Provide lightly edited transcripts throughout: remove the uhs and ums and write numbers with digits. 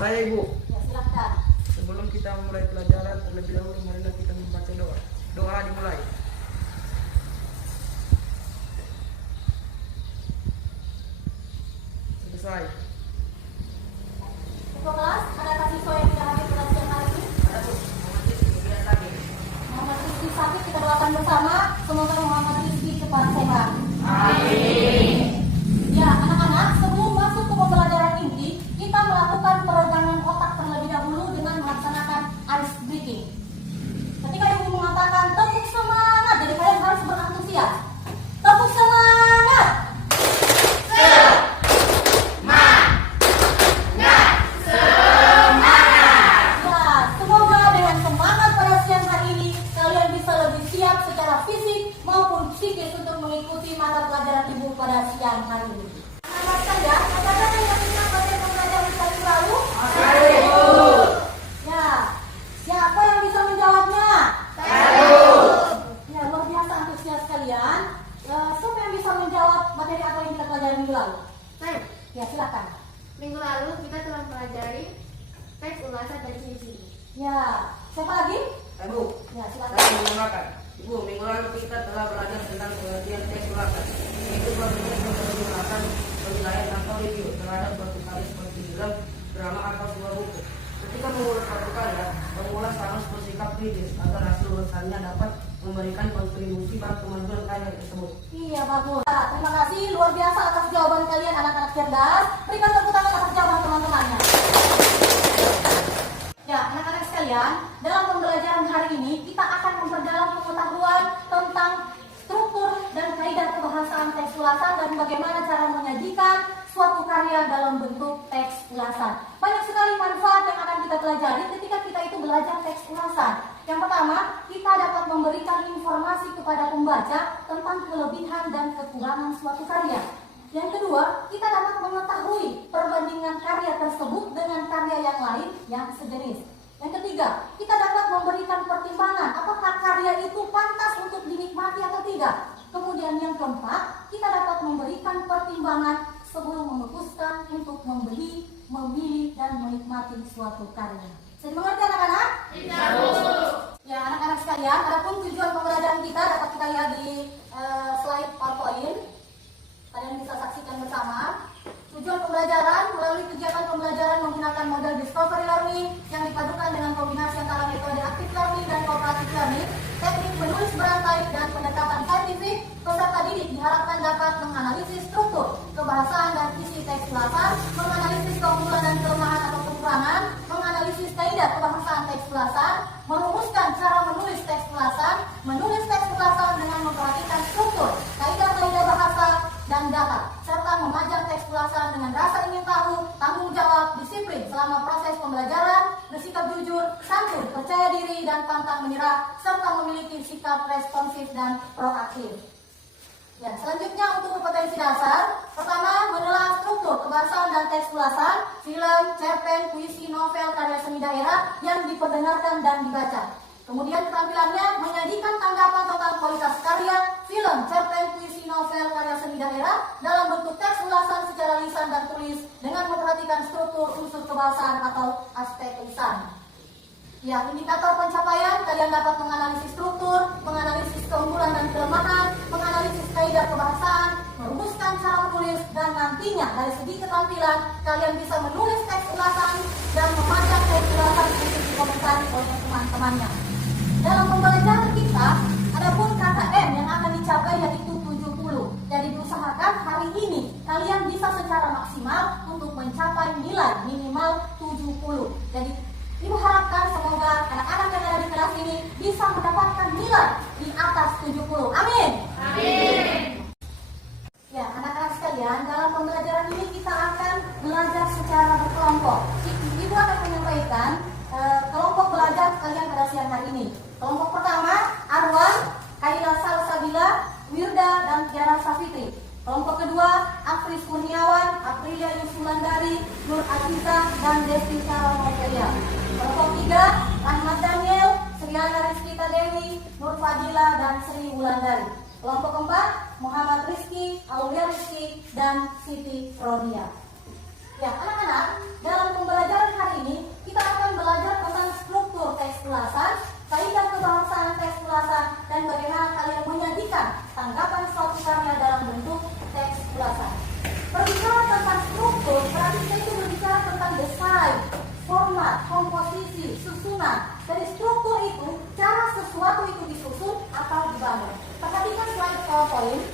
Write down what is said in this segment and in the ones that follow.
Saya Ibu. Ya, silakan. Sebelum kita memulai pelajaran, terlebih dahulu marilah kita membaca doa. Doa dimulai. Selesai. Ketua kelas, adakah siswa yang tidak hadir pada siang hari ini? Ada Bu, Muhammad Rizky biasa hadir. Muhammad Rizky sakit, kita doakan bersama. Semoga Muhammad Rizky cepat sehat. Amin. Ya, anak-anak, sebelum masuk ke pembelajaran inti, kita melakukan peregangan otak terlebih dahulu dengan melaksanakan ice breathing. Ketika ibu mengatakan tepuk semangat, jadi kalian harus berantusias. Tepuk semangat. Ya, semoga dengan semangat pada siang hari ini kalian bisa lebih siap secara fisik maupun psikis untuk mengikuti mata pelajaran ibu pada siang hari ini. Anak sekalian, apakah yang ingat materi pembelajaran tadi lalu? Ya, siapa yang bisa menjawabnya? Ya, luar biasa antusias kalian. Siapa yang bisa menjawab materi apa yang kita pelajari minggu lalu? Ya, silakan. Minggu lalu kita telah mempelajari teks ulasan dan ciri-ciri. Ya, siapa lagi? Ibu, Ya, silakan. saya mengulangi. Ibu, minggu lalu kita telah belajar tentang pengertian teks ulasan. Itu berbentuk sebagai ulasan penilaian atau review terhadap suatu karya seperti film, drama atau sebuah buku. Ketika mengulas suatu karya, pengulas harus bersikap kritis agar hasil ulasannya dapat memberikan kontribusi pada kemajuan karya tersebut. Iya, bagus. Terima kasih luar biasa atas jawaban kalian anak-anak cerdas. Berikan tepuk tangan atas jawaban teman-temannya. Ya, anak-anak sekalian, dalam pembelajaran hari ini kita akan memperdalam pengetahuan tentang struktur dan kaidah kebahasaan teks ulasan dan bagaimana cara menyajikan suatu karya dalam bentuk teks ulasan. Banyak sekali manfaat yang akan kita pelajari ketika kita itu belajar teks ulasan. Yang pertama, kita dapat memberikan informasi kepada pembaca tentang kelebihan dan kekurangan suatu karya. Yang kedua, kita dapat mengetahui perbandingan karya tersebut dengan karya yang lain yang sejenis. Yang ketiga, kita dapat memberikan pertimbangan apakah karya itu pantas untuk dinikmati atau tidak. Kemudian yang keempat, kita dapat memberikan pertimbangan sebelum memutuskan untuk membeli, memilih, dan menikmati suatu karya. Saya mengerti anak-anak? Ya, anak-anak sekalian, adapun tujuan pembelajaran kita dapat kita lihat di slide PowerPoint. Kalian bisa saksikan bersama. Tujuan pembelajaran melalui kegiatan pembelajaran menggunakan model discovery learning yang dipadukan dengan kombinasi antara metode active learning dan cooperative learning, teknik menulis berantai dan pendekatan saintifik. Peserta didik diharapkan dapat menganalisis struktur, kebahasaan dan isi teks ulasan, menganalisis keunggulan dan kelemahan atau kekurangan, menganalisis kaidah kebahasaan teks ulasan, merumuskan cara menulis teks ulasan, menulis teks ulasan dengan memperhatikan struktur, kaidah-kaidah bahasa dan data, serta memajang teks ulasan dengan rasa ingin tahu, tanggung jawab, disiplin selama proses pembelajaran, bersikap jujur, santun, percaya diri, dan pantang menyerah, serta memiliki sikap responsif dan proaktif. Ya, selanjutnya untuk kompetensi dasar, pertama menelaah struktur kebahasaan dan teks ulasan, film, cerpen, puisi, novel, karya seni daerah yang diperdengarkan dan dibaca. Kemudian keterampilannya menyajikan tanggapan tentang kualitas karya, film, cerpen, puisi, novel, karya seni daerah dalam bentuk teks ulasan secara lisan dan tulis dengan memperhatikan struktur unsur kebahasaan atau aspek lisan. Ya, indikator pencapaian, kalian dapat menganalisis struktur, menganalisis keunggulan dan kelemahan, menganalisis kaidah kebahasaan, merumuskan cara menulis, dan nantinya dari segi keterampilan, kalian bisa menulis teks ulasan dan memajang teks ulasan untuk dikomentari oleh teman-temannya. Dalam pembelajaran kita, adapun KKM yang akan dicapai yaitu 70. Jadi diusahakan hari ini kalian bisa secara maksimal untuk mencapai nilai minimal 70. Jadi Ibu harapkan semoga anak-anak yang ada di kelas ini bisa mendapatkan nilai di atas 70. Amin. Amin. Ya, anak-anak sekalian, dalam pembelajaran ini kita akan belajar secara berkelompok. Ibu akan menyampaikan kelompok belajar kalian pada siang hari ini. Kelompok pertama, Arwan, Kaila Salsabila, Wirda, dan Tiara Safitri. Kelompok kedua, Afris Kurniawan, Aprilia Yusulandari, Nur Aziza, dan Desti Saronovelia. Kelompok tiga, Rahmat Daniel, Sriana Rizkita Dewi, Nur Fadila, dan Sri Wulandari. Kelompok keempat, Muhammad Rizki, Aulia Rizki, dan Siti Rodia. Ya, anak-anak, dalam pembelajaran hari dan bagaimana kalian menyajikan tanggapan suatu karya dalam bentuk teks ulasan. Berbicara tentang struktur, berarti kita itu berbicara tentang desain, format, komposisi, susunan. Dari struktur itu, cara sesuatu itu disusun atau dibangun. Perhatikan slide PowerPoint.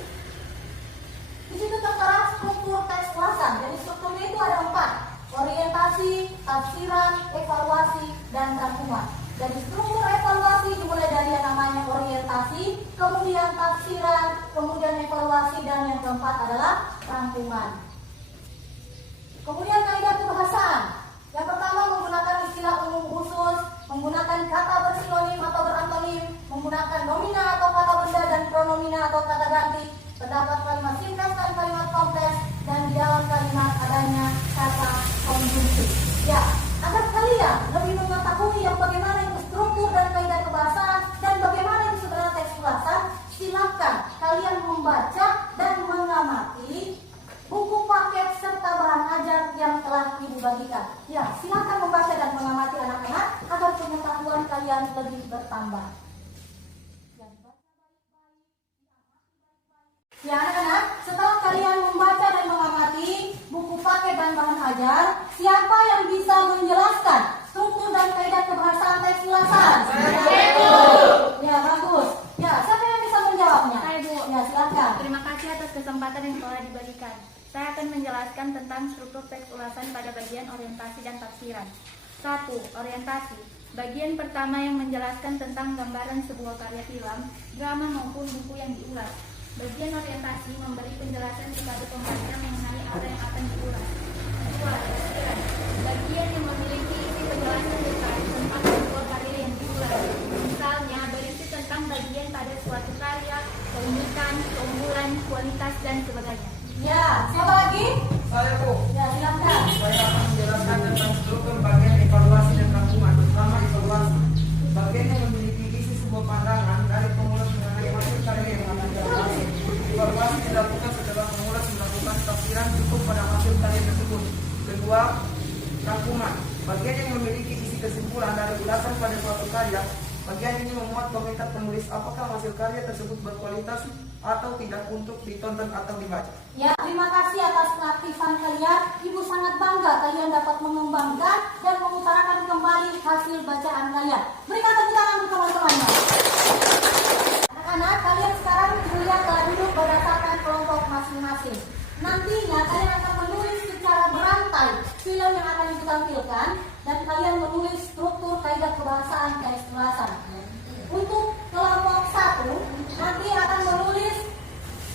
Di situ tertera struktur teks ulasan. Jadi strukturnya itu ada 4: orientasi, tafsiran, evaluasi, dan rangkuman. Jadi struktur evaluasi dimulai dari yang namanya orientasi, kemudian tafsiran, kemudian evaluasi, dan yang keempat adalah rangkuman. Kemudian kaidah kebahasaan. Yang pertama menggunakan istilah umum khusus, menggunakan kata bersinonim atau berantonim, menggunakan nomina atau kata benda dan pronomina atau kata ganti, terdapat kalimat singkat dan kalimat kompleks, dan di dalam kalimat adanya kata konjungsi. Ya, agar kalian lebih mengetahui yang bagaimana itu struktur dan kaidah kebahasaan dan bagaimana itu sebenarnya teks ulasan, silakan kalian membaca dan mengamati buku paket serta bahan ajar yang telah Ibu bagikan. Ya, silakan membaca dan mengamati anak-anak agar pengetahuan kalian lebih bertambah. Ya anak-anak, setelah kalian membaca dan mengamati buku paket dan bahan ajar, siapa yang bisa menjelaskan struktur dan kaidah kebahasaan teks ulasan? Ya, bagus. Ya, siapa yang bisa menjawabnya? Saya, Bu. Ya, silakan. Terima kasih atas kesempatan yang telah diberikan. Saya akan menjelaskan tentang struktur teks ulasan pada bagian orientasi dan tafsiran. 1. Orientasi. Bagian pertama yang menjelaskan tentang gambaran sebuah karya film, drama maupun buku yang diulas. Bagian orientasi memberi penjelasan kepada pembaca mengenai apa yang akan diulas. 2. Tafsiran. Bagian yang memiliki isi penjelasan detail tentang sebuah karya yang diulas. Misalnya berisi tentang bagian pada suatu karya, keunikan, keunggulan, kualitas, dan sebagainya. Ya, siapa lagi? Saya, Bu. Ya, silakan. Saya akan menjelaskan tentang struktur bagian evaluasi dan rangkuman, terutama evaluasi. Bagian yang memiliki isi sebuah pandangan dari pengulas mengenai hasil karya yang akan dievaluasi. Evaluasi dilakukan setelah pengulas melakukan tafsiran cukup pada hasil karya tersebut. Kedua, rangkuman. Bagian yang memiliki isi kesimpulan dari ulasan pada suatu karya. Bagian ini memuat komentar penulis apakah hasil karya tersebut berkualitas atau tidak untuk ditonton atau dibaca. Ya, terima kasih atas keaktifan kalian. Ibu sangat bangga kalian dapat mengembangkan dan mengutarakan kembali hasil bacaan kalian. Berikan tepuk tangan untuk teman-temannya. Anak-anak, kalian sekarang kuliah telah duduk berdasarkan kelompok masing-masing. Nantinya kalian akan menulis secara berantai film yang akan ditampilkan dan kalian menulis struktur kaidah kebahasaan teks ulasan. Untuk kelompok 1 nanti akan menulis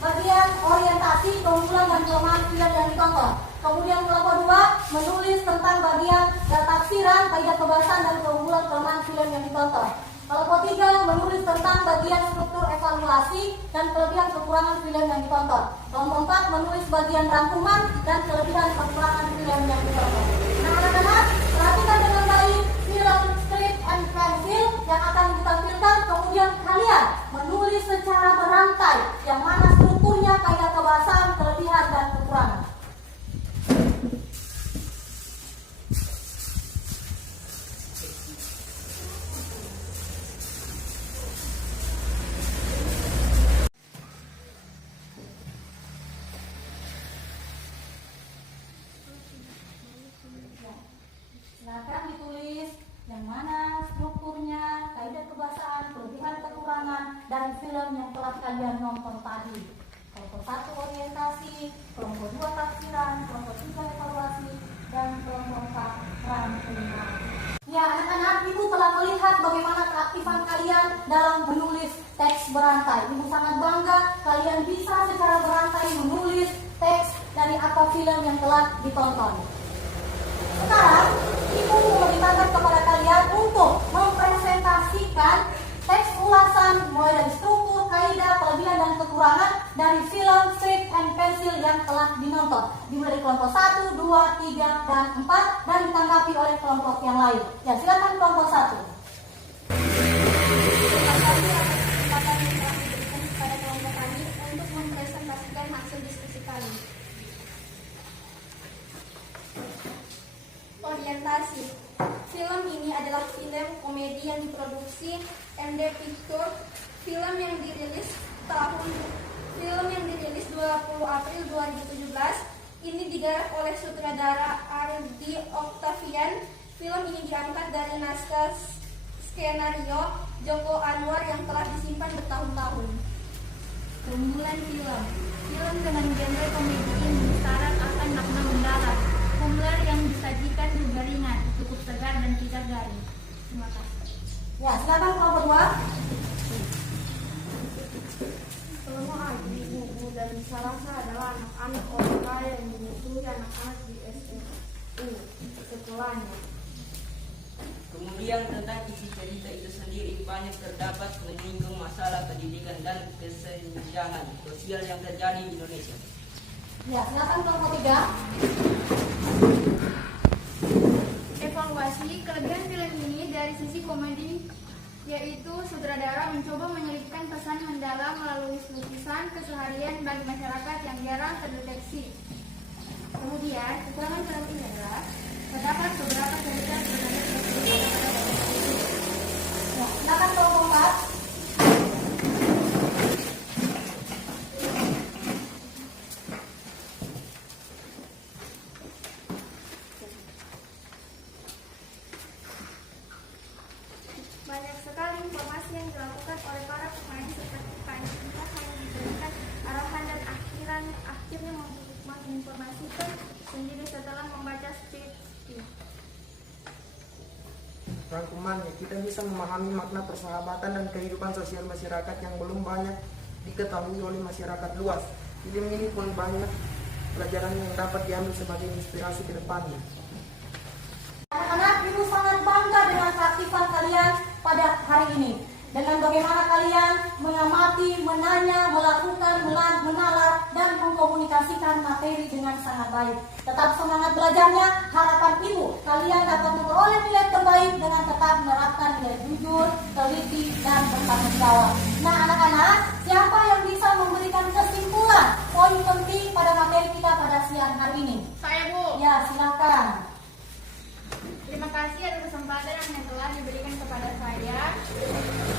bagian orientasi, keunggulan dan kelemahan film yang ditonton. Kemudian kelompok 2 menulis tentang bagian tafsiran, kaidah kebahasaan dan keunggulan kelemahan film yang ditonton. Kelompok 3 menulis tentang bagian struktur evaluasi dan kelebihan kekurangan film yang ditonton. Kelompok 4 menulis bagian rangkuman dan kelebihan kekurangan film yang ditonton. Nah anak-anak, perhatikan dengan baik film strip and pencil yang akan ditampilkan. Kemudian kalian menulis secara berantai yang mana strukturnya, kaidah kebahasaan, kelebihan dan kekurangan. Silakan ditulis yang mana strukturnya, kaidah kebahasaan, kelebihan kekurangan dari film yang telah kalian nonton tadi. Kelompok 1 orientasi, kelompok 2 tafsiran, kelompok 3 evaluasi, dan kelompok 4 rangkuman. Ya anak-anak, Ibu telah melihat bagaimana keaktifan kalian dalam menulis teks berantai. Ibu sangat bangga kalian bisa secara berantai menulis teks dari apa film yang telah ditonton. Sekarang, Ibu memerintahkan kepada kalian untuk mempresentasikan teks ulasan mulai dari struktur, kaidah, kelebihan dan kekurangan dari film strip and pencil yang telah dinonton. Dimulai dari kelompok 1, 2, 3, dan 4 dan ditanggapi oleh kelompok yang lain. Ya, silakan kelompok 1. Terima kasih atas kesempatan yang telah diberikan kepada kelompok kami untuk mempresentasikan hasil diskusi kami. Orientasi. Film ini adalah film komedi yang diproduksi MD Pictures Film yang dirilis 20 April 2017 ini digarap oleh sutradara Ardi Octavian. Film ini diangkat dari naskah skenario Joko Anwar yang telah disimpan bertahun-tahun. Keunggulan film. Film dengan genre komedi ini syarat akan makna mendalam. Humor yang disajikan juga ringan, cukup segar dan tidak garing. Terima kasih. Ya, silakan kelompok berdua. Selama Aji, Ibu, dan Salasa adalah anak-anak orang kaya yang menyusui anak-anak di SMU sekolahnya. Kemudian tentang isi cerita itu sendiri banyak terdapat menyinggung masalah pendidikan dan kesenjangan sosial yang terjadi di Indonesia. Ya, silakan kelompok 3. Evaluasi kelebihan film ini dari sisi komedi, yaitu sutradara mencoba menyelipkan pesan mendalam melalui lukisan keseharian bagi masyarakat yang jarang terdeteksi. Kemudian, kekurangan film ini adalah terdapat beberapa cerita sebenarnya Ya, silakan kelompok 4. Banyak sekali informasi yang dilakukan oleh para pemain seperti panitia hanya diberikan arahan dan akhirnya menginformasikan sendiri setelah membaca skrip. Rangkumannya, kita bisa memahami makna persahabatan dan kehidupan sosial masyarakat yang belum banyak diketahui oleh masyarakat luas. Film ini pun banyak pelajaran yang dapat diambil sebagai inspirasi ke depannya. Anak-anak, Ibu sangat bangga dengan keaktifan kalian pada hari ini. Dengan bagaimana kalian mengamati, menanya, melakukan, menalar, dan mengkomunikasikan materi dengan sangat baik. Tetap semangat belajarnya, harapan Ibu kalian dapat memperoleh nilai terbaik dengan tetap menerapkan nilai jujur, teliti, dan bertanggung jawab. Nah anak-anak, siapa yang bisa memberikan kesimpulan poin penting pada materi kita pada siang hari ini? Saya, Bu. Ya, silakan. Terima kasih atas kesempatan yang telah diberikan kepada saya.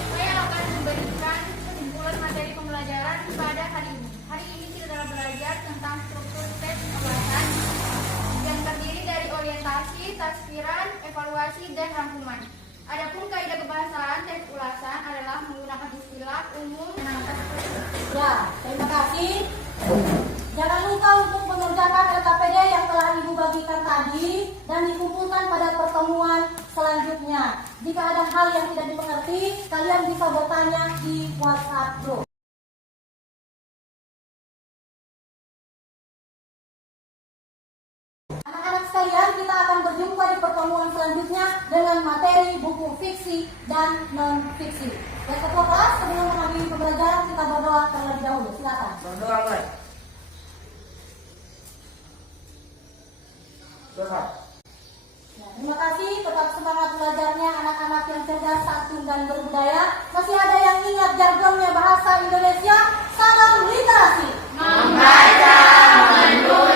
Saya akan memberikan kesimpulan materi pembelajaran pada hari ini. Hari ini kita telah belajar tentang struktur tes ulasan yang terdiri dari orientasi, tafsiran, evaluasi, dan rangkuman. Adapun kaidah kebahasaan tes ulasan adalah menggunakan istilah umum dan Ya, terima kasih. Jangan lupa untuk mengerjakan LKPD yang telah Ibu bagikan tadi dan dikumpulkan pada pertemuan selanjutnya. Jika ada hal yang tidak dimengerti, kalian bisa bertanya di WhatsApp group. Anak-anak sekalian, kita akan berjumpa di pertemuan selanjutnya dengan materi buku fiksi dan non-fiksi. Dan ketua kelas, sebelum mengambil pembelajaran, kita berdoa terlebih dahulu. Silakan. Berdoa mulai. Doa. Ya, terima kasih, tetap semangat belajarnya anak-anak yang cerdas, santun, dan berbudaya. Masih ada yang ingat jargonnya bahasa Indonesia? Salam literasi. membaca, menulis,